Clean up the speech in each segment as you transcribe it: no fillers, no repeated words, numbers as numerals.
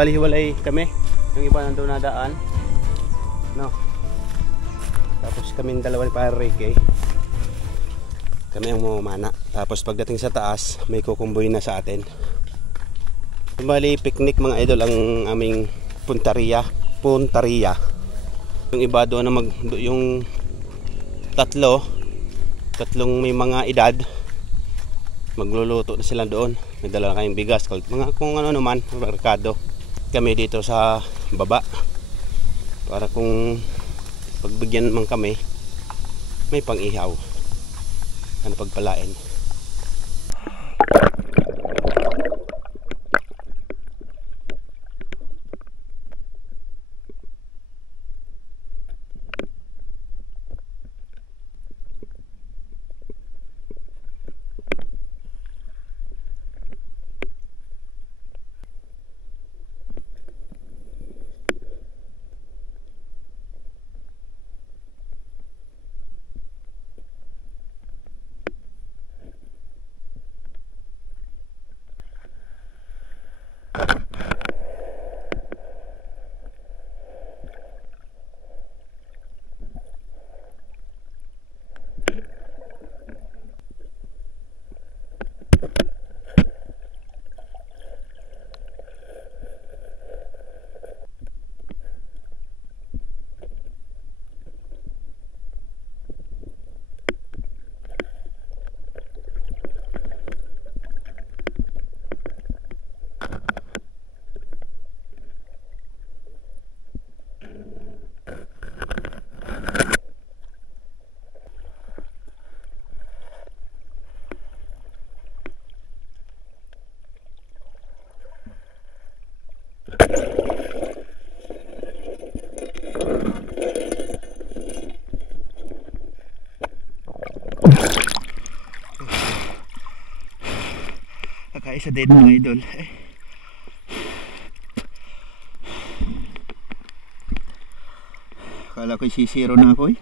balihiwalay kami. Yung iba nandun nadaan. No. Tapos kami dalawa ni Pare Ricky. Kami ang mamamana. Tapos pagdating sa taas, may kukumboy na sa atin. Bali, picnic mga idol ang aming puntaria. Yung iba doon na yung tatlong may mga edad, magluluto na sila doon. May dala kayong bigas, mga kung ano naman, merkado. Kami dito sa baba para kung pagbigyan man kami, may pang-ihaw. Ano pagpalain. Kakaisa din mga idol. Akala ko'y sisiro na ako eh.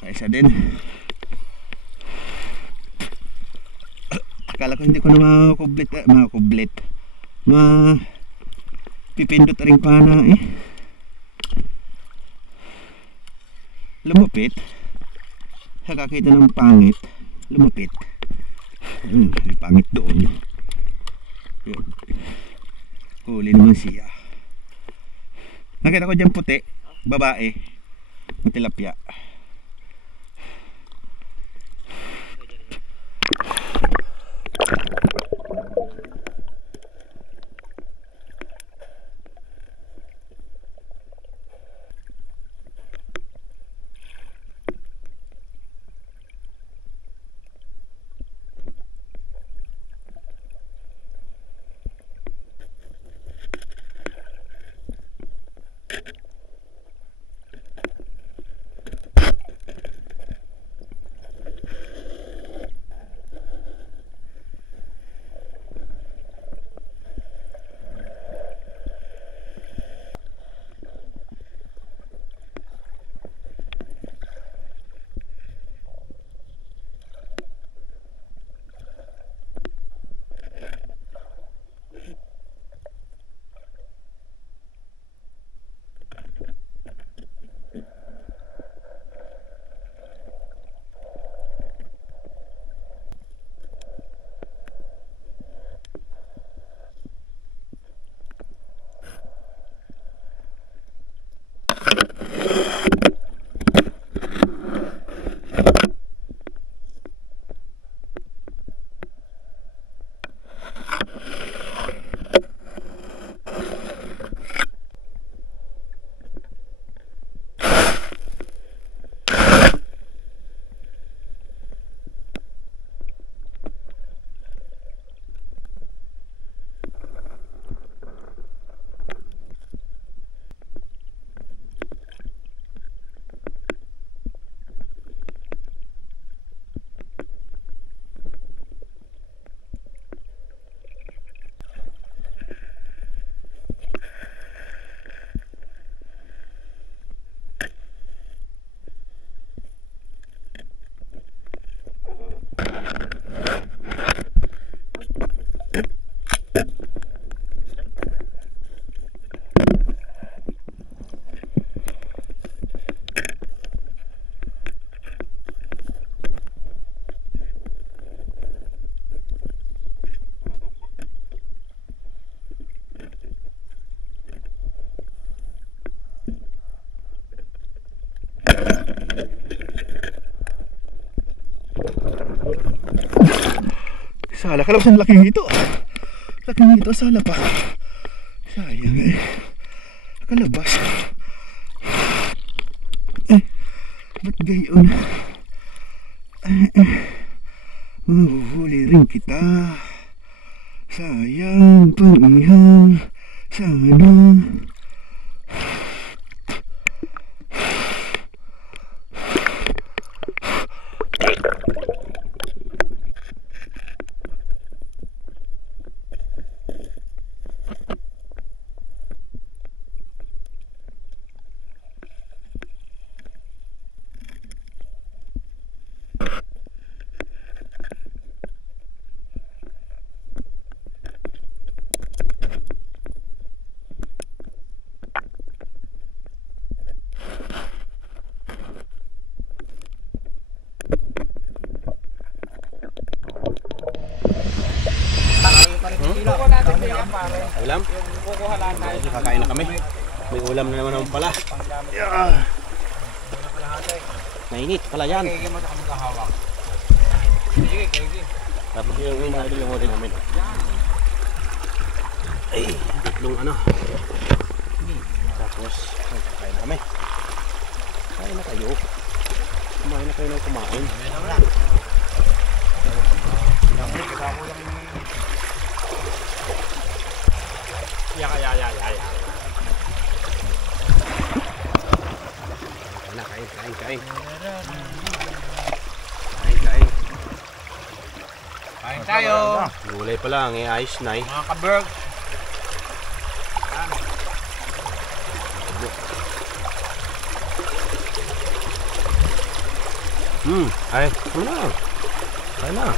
Kakaisa din. Akala ko hindi ko na makakublit. Pipindot ring pana eh. Lumapit. Nakakita ng pangit. Lumapit. May pangit doon. Yun. Huli naman siya. Nakita ko dyan puti. Babae. Matilapya. Sala, kalabas ang laking hito. Laking hito, sala pa. Sayang eh. Kalabas. Ba't gayon? Mahuhuli rin kita. Sayang pangihang. Sana. Ulam? Kakain na kami. May ulam na naman pala. Yeah. Mainit pala yan. Tapos yung mga rin namin. Ay, tatlong ano. Tapos, kakain na kami. Kain na kayo. Kumain na kayo ng kumain. Ya. Kain. Kain tayo. Gulay pa lang, ayos na eh. Mga kaberg. Ay, ano na? Kain na.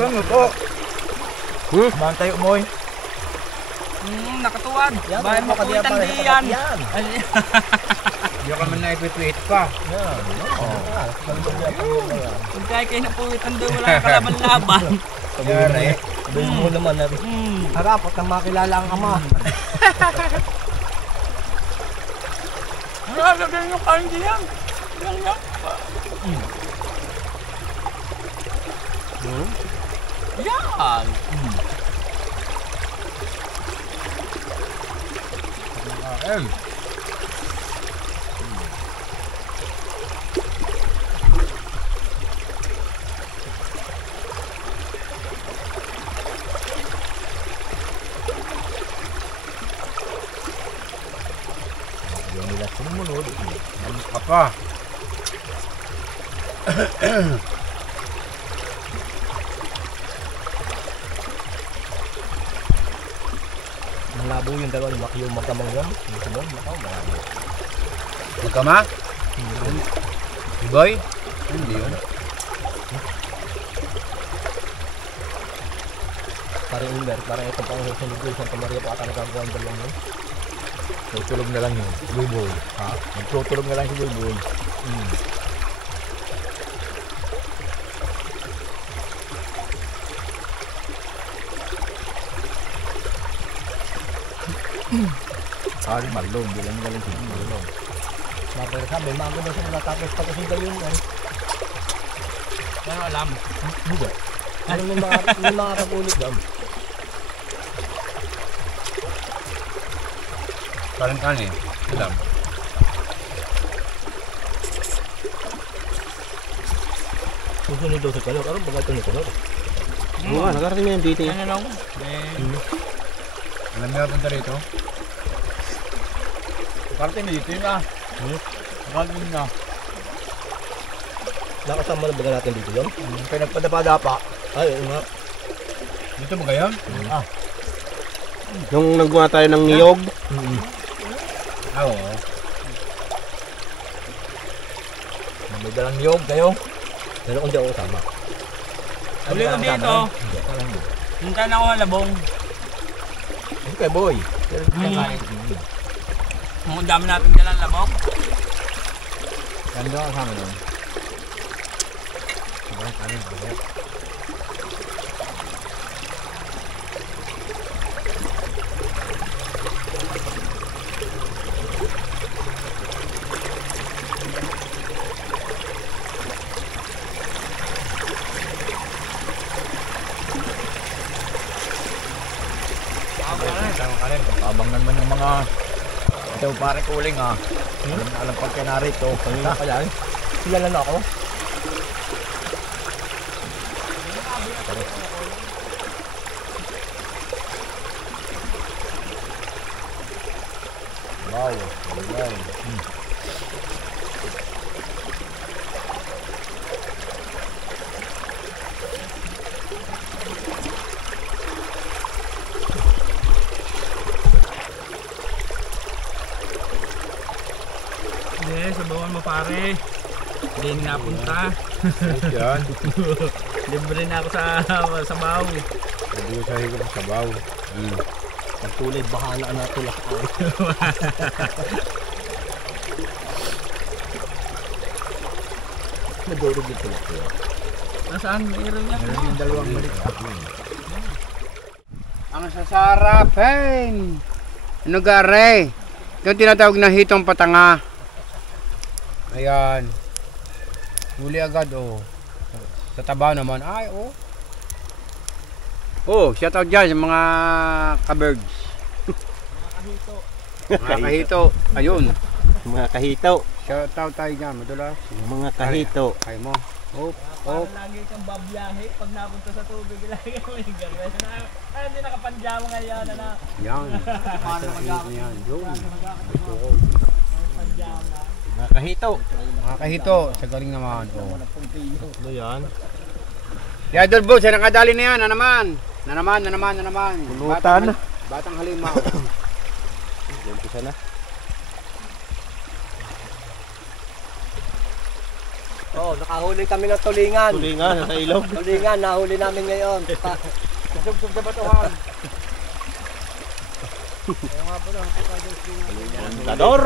Ano to? Bahan tayo mo eh. Nakatuwad. Bahan mo kulitan di yan. Hindi ka man naipipit pa. Kung kaya kayo napuwitan doon, wala ka kalaban-laban. Pag-iari. Sabihin mo naman natin. Harap at makilala ang ama. Sabihin nyo kain diyan. Yan. Yan! Yung nila sumunod. Apa? Malabo yung dalawa yung magkamang yan. Yung sunod, malabo. Magkama? Boy? Hindi yun. Parang Uber, parang ito pang susunod ko. Santa Maria pa ata nagagawa ang dalawang yun. Tutulog na lang yun. Buboy. Ha? Magtutulog na lang si Buboy. Sorry, malong. Bilang galing si malong. Mabaya sabi, mago na siya matatapos tapos yung gayon. Ano alam? Buga. Ano may mga kapulit lang. Parang kani. Alam. Susunod daw sa kalor. Anong bagal ito ni kalor? Oo, nakarating na yung dito. Ano lang? Alam niyo punta rito? Parte na dito yun ah. Nakagin na. Nakasama na baga natin dito yun? Kaya nagpadapa-dapa. Ay, oo nga. Dito ba gayon? Ah. Nung naggawa tayo ng niyog, Oo. May dalang niyog kayo. Pero kung di ako kasama. Uli ko dito. Punta na ako ng labong. Hindi kay boy. Ang dami natin dalang labong. Ganda ka kasama nun. naman yung mga ito pare kuling ha. Alam pag ka narito. Kanina pa yan. Kilala na ako. Wow. Wow. Yes, sabawan mo pare. Hindi na napunta. Yan. Libre na ako sa sabaw. Hindi ko sabi ko ng sabaw. Ang tulad, bahala na tulak ako. Nadurog yung tulak ko. Nasaan? Mayroon niya. Meron yung dalawang balik. Ang sasarapin. Ano gare? Yung tinatawag na hitong patanga. Ayan. Huli agad oh. Sa taba naman. Ay oh. Oh, shout out dyan sa mga ka-birds. Mga kahito. Ayun. Mga kahito. Shout out tayo dyan. Madulas. Mga kahito. Kaya mo. Oh. Parang lagi kang babiyahe pag napunta sa tubig. Lagi kang may garwes. Ay, hindi nakapanjama ngayon. Yan. Yan. Yun. Mga kahito. Mga kahito. Sa galing naman. Oh. Ano yan? Yeah, Idol Boss, yan ang kadali na yan. Na naman. Pulutan. Batang halimaw. Umpisa na. Oh, nakahuli kami ng tulingan. Tulingan sa ilog. Tulingan, nahuli namin ngayon. Nasubsob sa batuhan. Dador.